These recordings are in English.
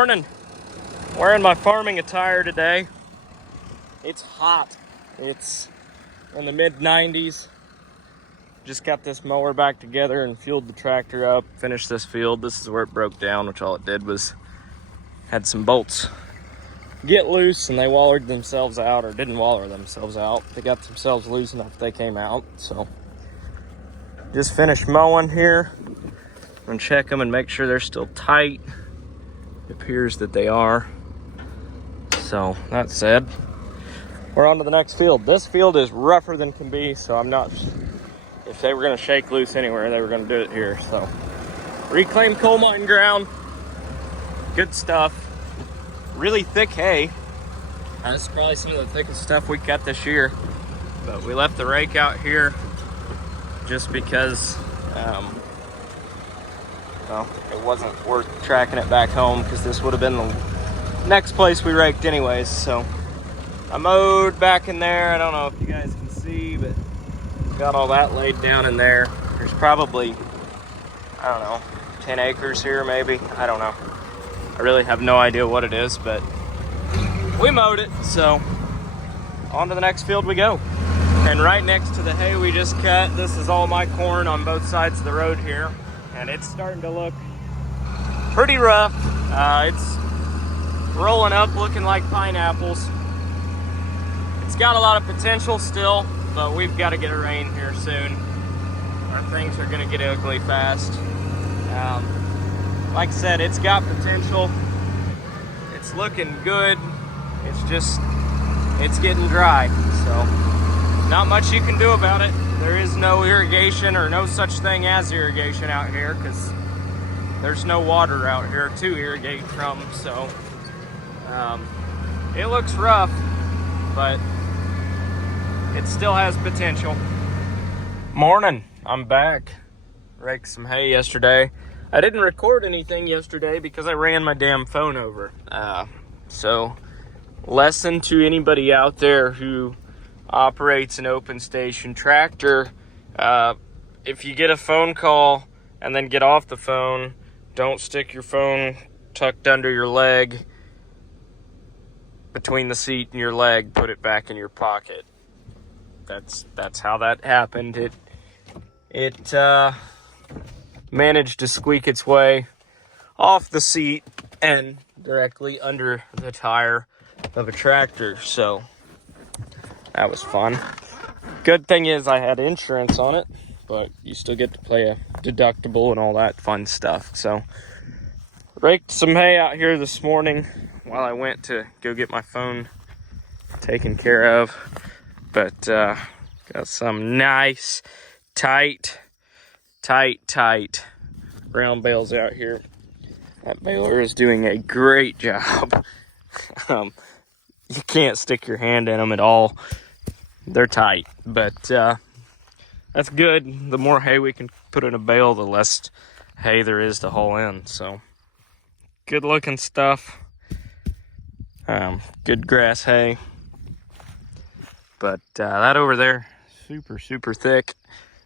Morning. Wearing my farming attire today. It's hot. It's in the mid 90s. Just got this mower back together and fueled the tractor up, finished this field. This is where it broke down, which all it did was had some bolts get loose and they wallered themselves out, or didn't waller themselves out. They got themselves loose enough they came out. So just finished mowing here and check them and make sure they're still tight. It appears that they are. So that said, we're on to the next field. This field is rougher than can be, so I'm not, if they were gonna shake loose anywhere, they were gonna do it here. So reclaimed coal mine ground, good stuff. Really thick hay. This is probably some of the thickest stuff we cut this year. But we left the rake out here just because well, it wasn't worth tracking it back home, because this would have been the next place we raked anyways. So I mowed back in there. I don't know if you guys can see, but got all that laid down in there. There's probably, I don't know, 10 acres here maybe. I don't know. I really have no idea what it is, but we mowed it. So on to the next field we go. And right next to the hay we just cut, this is all my corn on both sides of the road here. And it's starting to look pretty rough. It's rolling up looking like pineapples. It's got a lot of potential still, but we've got to get a rain here soon, or things are gonna get ugly fast. Like I said, it's got potential. It's looking good. It's just, it's getting dry. So not much you can do about it. There is no irrigation, or no such thing as irrigation out here, because there's no water out here to irrigate from. So it looks rough, but it still has potential. Morning, I'm back. Raked some hay yesterday. I didn't record anything yesterday because I ran my damn phone over. So lesson to anybody out there who operates an open station tractor: if you get a phone call and then get off the phone, don't stick your phone tucked under your leg, between the seat and your leg. Put it back in your pocket. That's how that happened. It managed to squeak its way off the seat and directly under the tire of a tractor. So that was fun. Good thing is I had insurance on it, but you still get to pay a deductible and all that fun stuff. So raked some hay out here this morning while I went to go get my phone taken care of. But got some nice tight round bales out here. That baler is doing a great job. You can't stick your hand in them at all. They're tight, but that's good. The more hay we can put in a bale, the less hay there is to haul in. So good looking stuff. Good grass hay. But that over there, super thick.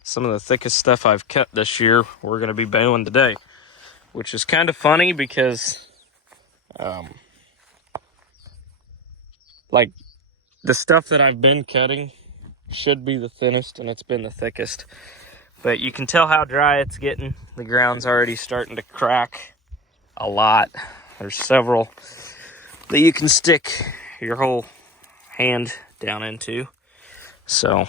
Some of the thickest stuff I've cut this year we're going to be baling today, which is kind of funny because like the stuff that I've been cutting should be the thinnest, and it's been the thickest. But you can tell how dry it's getting. The ground's already starting to crack a lot. There's several that you can stick your whole hand down into. So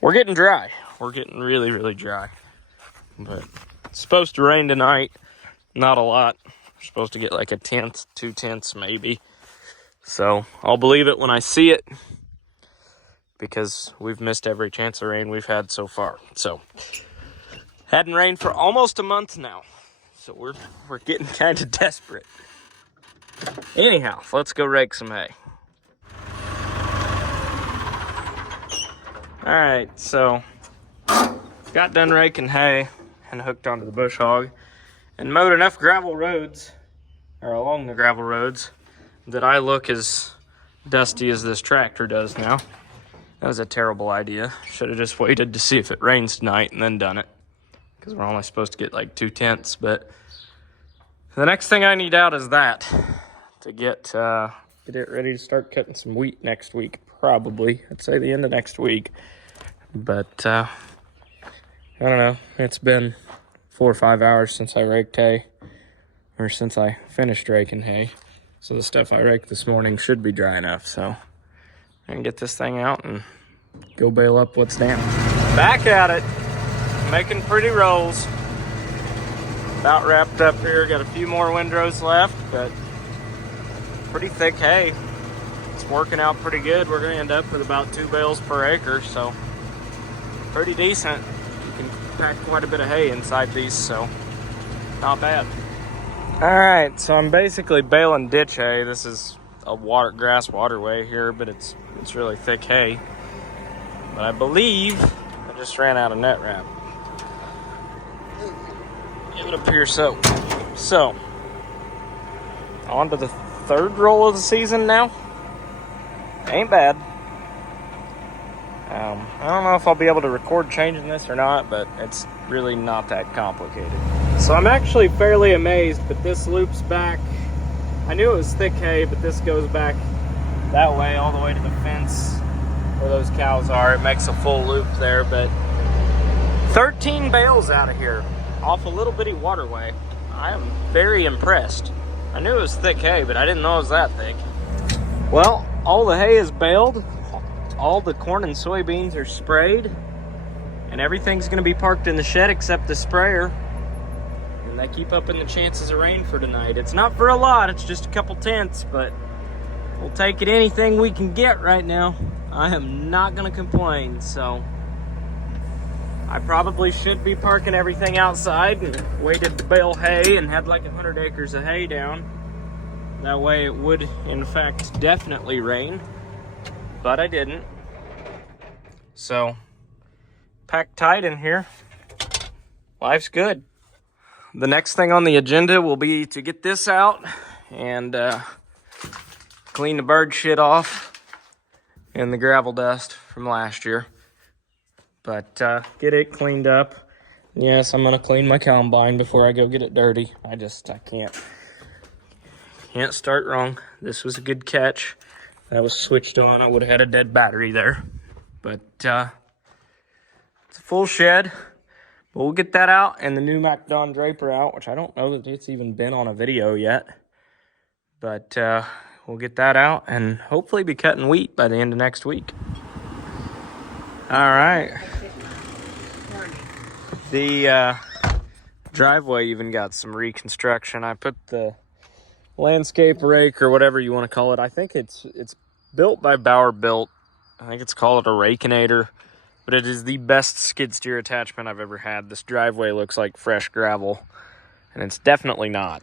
we're getting dry. We're getting really dry. But it's supposed to rain tonight. Not a lot. We're supposed to get like 1/10, 2/10 maybe. So I'll believe it when I see it, because we've missed every chance of rain we've had so far. So hadn't rained for almost a month now. So we're getting kind of desperate. Anyhow, let's go rake some hay. All right, so got done raking hay and hooked onto the bush hog and mowed enough gravel roads, or along the gravel roads, that I look as dusty as this tractor does now. That was a terrible idea. Should have just waited to see if it rains tonight and then done it, because we're only supposed to get like 2/10, but The next thing I need out is that to get it ready to start cutting some wheat next week. Probably, I'd say the end of next week. But I don't know. It's been 4 or 5 hours since I raked hay, or since I finished raking hay. So the stuff I raked this morning should be dry enough. So I can get this thing out and go bale up what's down. Back at it, making pretty rolls. About wrapped up here. Got a few more windrows left, but pretty thick hay. It's working out pretty good. We're gonna end up with about 2 bales per acre, so pretty decent. You can pack quite a bit of hay inside these, so not bad. All right, so I'm basically baling ditch hay. This is a grass waterway here, but it's really thick hay. But I believe I just ran out of net wrap. It would appear so. So, on to the 3rd roll of the season now. Ain't bad. I don't know if I'll be able to record changing this or not, but it's really not that complicated. So I'm actually fairly amazed, but this loops back. I knew it was thick hay, but this goes back that way all the way to the fence where those cows are. It makes a full loop there, but 13 bales out of here off a little bitty waterway. I am very impressed. I knew it was thick hay, but I didn't know it was that thick. Well, all the hay is baled. All the corn and soybeans are sprayed. And everything's gonna be parked in the shed except the sprayer. And they keep upping the chances of rain for tonight. It's not for a lot, it's just a couple tenths, but we'll take it anything we can get right now. I am not gonna complain, so I probably should be parking everything outside and waited to bale hay and had like 100 acres of hay down. That way it would, in fact, definitely rain, but I didn't. So, packed tight in here. Life's good. The next thing on the agenda will be to get this out and clean the bird shit off and the gravel dust from last year. But get it cleaned up. Yes, I'm gonna clean my combine before I go get it dirty. I can't start wrong. This was a good catch. That was switched on. I would have had a dead battery there. But it's a full shed. But we'll get that out and the new MacDon Draper out, which I don't know that it's even been on a video yet. But we'll get that out and hopefully be cutting wheat by the end of next week. All right. The driveway even got some reconstruction. I put the landscape rake or whatever you want to call it. I think it's built by Bauer Built. I think it's called a Rakinator, but it is the best skid steer attachment I've ever had. This driveway looks like fresh gravel, and it's definitely not.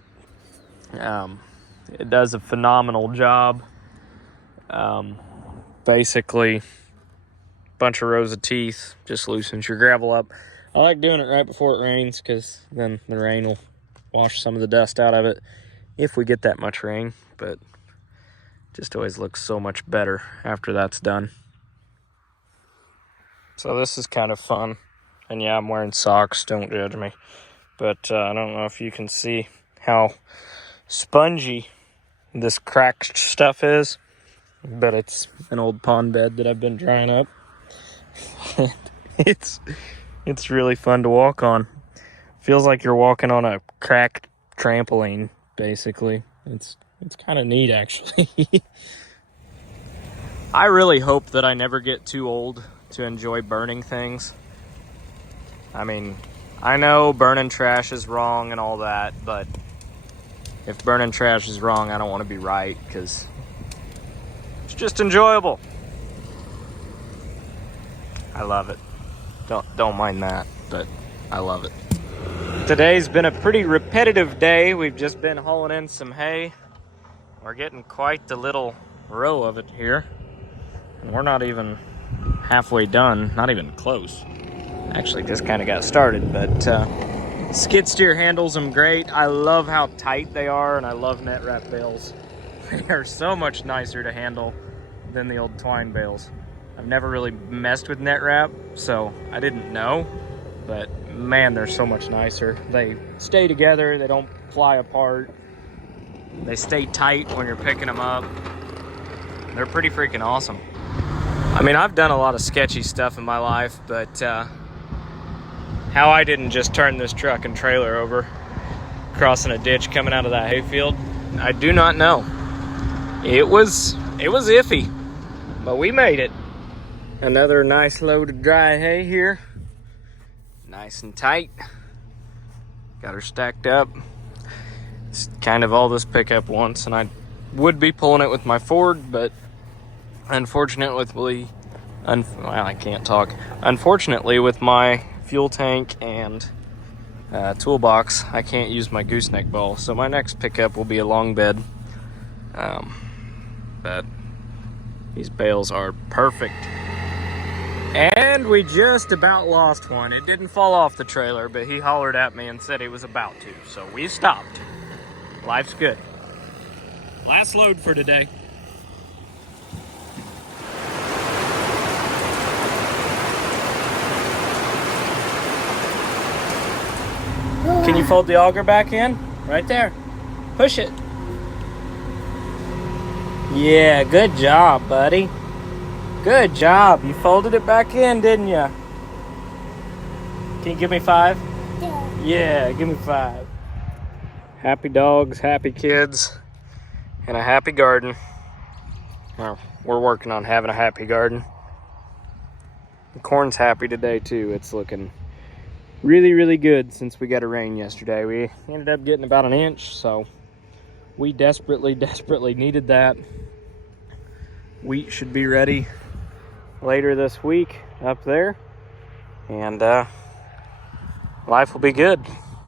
It does a phenomenal job. Basically, bunch of rows of teeth, just loosens your gravel up. I like doing it right before it rains because then the rain will wash some of the dust out of it if we get that much rain, but it just always looks so much better after that's done. So this is kind of fun. And yeah, I'm wearing socks, don't judge me. But I don't know if you can see how spongy this cracked stuff is, but it's an old pond bed that I've been drying up. It's really fun to walk on. Feels like you're walking on a cracked trampoline, basically. It's kind of neat, actually. I really hope that I never get too old to enjoy burning things. I mean, I know burning trash is wrong and all that, but if burning trash is wrong, I don't want to be right, because it's just enjoyable. I love it. Don't mind that, but I love it. Today's been a pretty repetitive day. We've just been hauling in some hay. We're getting quite the little row of it here. And we're not even halfway done, not even close. Actually just kind of got started, but skid steer handles them great. I love how tight they are, and I love net wrap bales. They are so much nicer to handle than the old twine bales. I've never really messed with net wrap, so I didn't know, but man, they're so much nicer. They stay together, they don't fly apart. They stay tight when you're picking them up. They're pretty freaking awesome. I mean, I've done a lot of sketchy stuff in my life, but how I didn't just turn this truck and trailer over crossing a ditch coming out of that hayfield, I do not know. It was iffy, but we made it. Another nice load of dry hay here. Nice and tight. Got her stacked up. It's kind of all this pickup wants, and I would be pulling it with my Ford, but unfortunately, I can't talk. Unfortunately, with my fuel tank and toolbox, I can't use my gooseneck ball, so my next pickup will be a long bed. But these bales are perfect. And we just about lost one. It didn't fall off the trailer, but he hollered at me and said he was about to, so we stopped. Life's good. Last load for today. Can you fold the auger back in? Right there. Push it. Yeah, good job, buddy. Good job. You folded it back in, didn't you? Can you give me 5? Yeah. Yeah, give me 5. Happy dogs, happy kids, and a happy garden. Well, we're working on having a happy garden. The corn's happy today, too. It's looking really, really good since we got a rain yesterday. We ended up getting about an inch, so we desperately needed that. Wheat should be ready later this week up there, and life will be good.